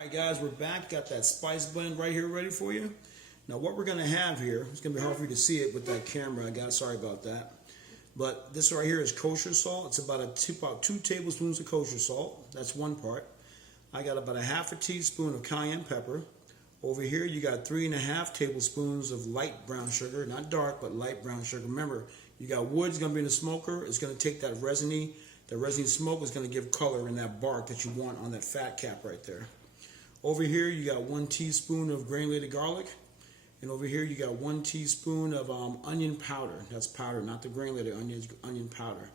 Alright guys, we're back. Got that spice blend right here ready for you. Now what we're going to have here, it's going to be hard for you to see it with that camera I got, sorry about that. But this right here is kosher salt. It's about two tablespoons of kosher salt. That's one part. I got about a half a teaspoon of cayenne pepper. Over here you got 3.5 tablespoons of light brown sugar, not dark, but light brown sugar. Remember, you got wood, it's going to be in the smoker. It's going to take that resiny smoke is going to give color in that bark that you want on that fat cap right there. Over here you got 1 teaspoon of granulated garlic, and over here you got 1 teaspoon of onion powder. That's powder, not the granulated onion powder.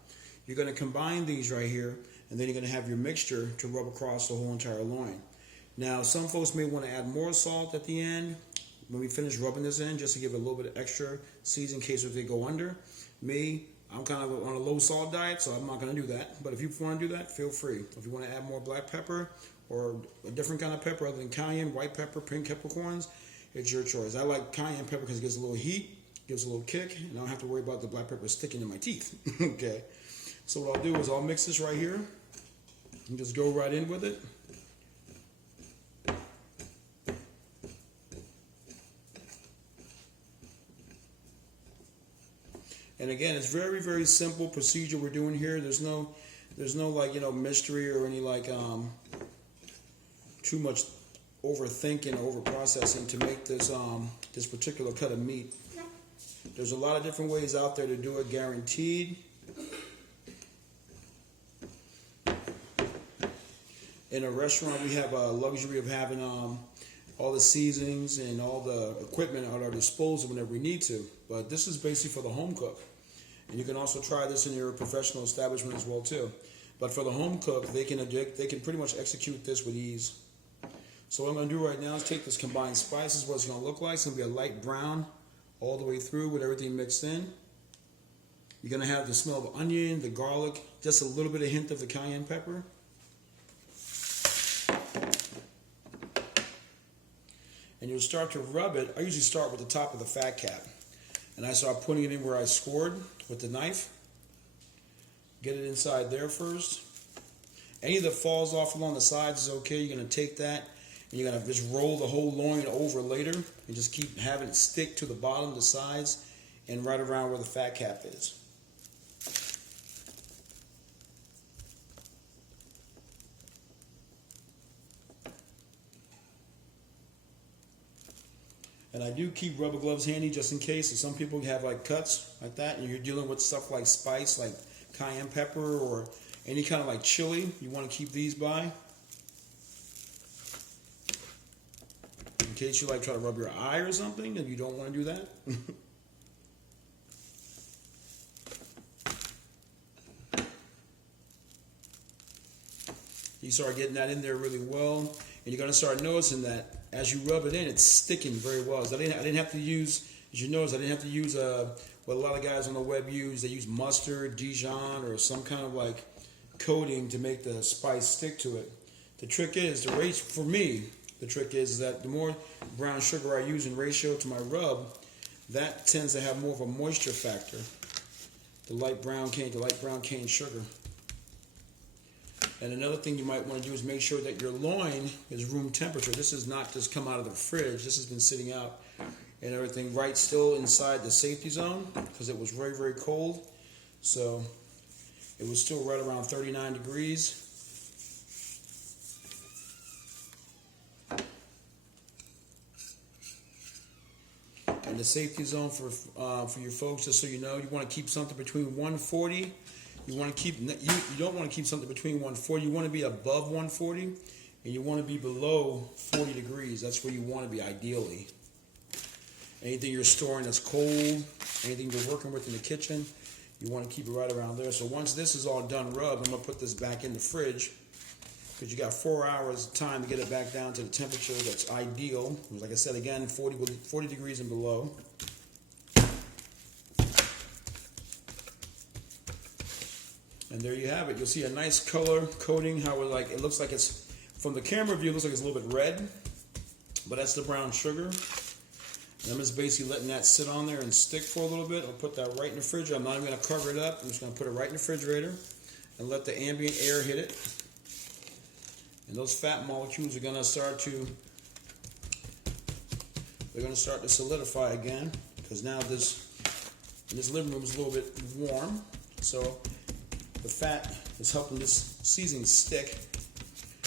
You're going to combine these right here, and then you're going to have your mixture to rub across the whole entire loin. Now some folks may want to add more salt at the end when we finish rubbing this in, just to give it a little bit of extra season in case if they go under. Me, I'm kind of on a low salt diet, so I'm not going to do that. But if you want to do that, feel free. If you want to add more black pepper or a different kind of pepper other than cayenne, white pepper, pink peppercorns, it's your choice. I like cayenne pepper because it gives a little heat, gives a little kick, and I don't have to worry about the black pepper sticking in my teeth. Okay. So what I'll do is I'll mix this right here and just go right in with it. And again, it's very, very simple procedure we're doing here. There's no like, mystery or any like too much overthinking, over processing to make this this particular cut of meat. There's a lot of different ways out there to do it, guaranteed. In a restaurant, we have a luxury of having all the seasonings and all the equipment at our disposal whenever we need to. But this is basically for the home cook. And you can also try this in your professional establishment as well too. But for the home cook, they can pretty much execute this with ease. So what I'm going to do right now is take this combined spices, what it's going to look like. It's going to be a light brown all the way through with everything mixed in. You're going to have the smell of the onion, the garlic, just a little bit of hint of the cayenne pepper. And you'll start to rub it. I usually start with the top of the fat cap. And I start putting it in where I scored with the knife. Get it inside there first. Any that falls off along the sides is okay. You're going to take that and you're going to just roll the whole loin over later and just keep having it stick to the bottom, the sides, and right around where the fat cap is. And I do keep rubber gloves handy just in case. So some people have like cuts like that, and you're dealing with stuff like spice, like cayenne pepper or any kind of like chili. You want to keep these by. In case you like try to rub your eye or something and you don't want to do that. You start getting that in there really well, and you're going to start noticing that as you rub it in, it's sticking very well. So I didn't have to use, as you notice, I didn't have to use what a lot of guys on the web use. They use mustard, Dijon, or some kind of like coating to make the spice stick to it. The trick is, for me, the trick is that the more brown sugar I use in ratio to my rub, that tends to have more of a moisture factor. The light brown cane sugar. And another thing you might want to do is make sure that your loin is room temperature. This has not just come out of the fridge. This has been sitting out and everything right still inside the safety zone because it was very, very cold. So it was still right around 39 degrees. And the safety zone for your folks, just so you know, you want to keep something between 140. You want to keep. You don't want to keep something between 140. You want to be above 140, and you want to be below 40 degrees. That's where you want to be ideally. Anything you're storing that's cold, anything you're working with in the kitchen, you want to keep it right around there. So once this is all done rubbed, I'm gonna put this back in the fridge because you got 4 hours time to get it back down to the temperature that's ideal. Like I said again, 40 degrees and below. And there you have it. You'll see a nice color coating. How it looks like it's, from the camera view, it looks like it's a little bit red, but that's the brown sugar. And I'm just basically letting that sit on there and stick for a little bit. I'll put that right in the refrigerator. I'm not even going to cover it up. I'm just going to put it right in the refrigerator and let the ambient air hit it. And those fat molecules are going to start to solidify again, because now this living room is a little bit warm, so the fat is helping this seasoning stick.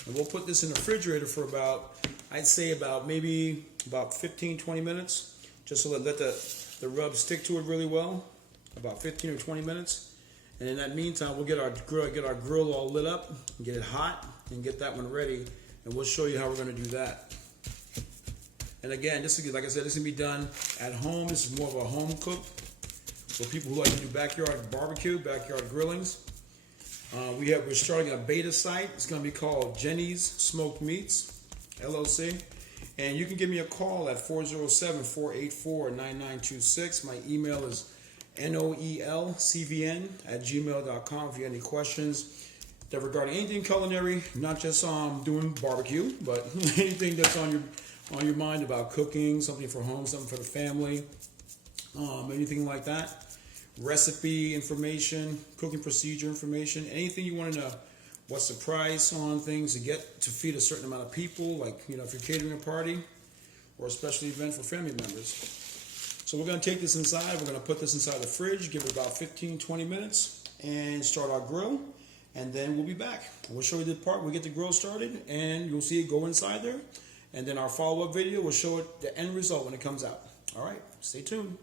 And we'll put this in the refrigerator for I'd say maybe about 15-20 minutes, just to let the rub stick to it really well, about 15 or 20 minutes. And in that meantime, we'll get our grill all lit up, and get it hot, and get that one ready, and we'll show you how we're going to do that. And again, this is, like I said, this can be done at home. This is more of a home cook for people who like to do backyard barbecue, backyard grillings. We're starting a beta site. It's going to be called Jenny's Smoked Meats, LLC. And you can give me a call at 407-484-9926. My email is noelcvn@gmail.com if you have any questions that regarding anything culinary, not just doing barbecue, but anything that's on your mind about cooking, something for home, something for the family, anything like that. Recipe information, cooking procedure information, anything you want to know. What's the price on things to get to feed a certain amount of people, like, if you're catering a party or a special event for family members. So we're going to take this inside. We're going to put this inside the fridge, give it about 15-20 minutes, and start our grill. And then we'll be back. We'll show you the part where we get the grill started, and you'll see it go inside there. And then our follow-up video will show it the end result when it comes out. All right, stay tuned.